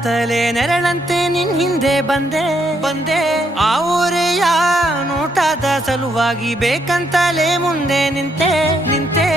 ಅಂತಲೇ ನೆರಳಂತೆ ನಿನ್ ಹಿಂದೆ ಬಂದೆ ಆ ಊರೆಯ ನೋಟದ ಸಲುವಾಗಿ ಬೇಕಂತಲೇ ಮುಂದೆ ನಿಂತೆ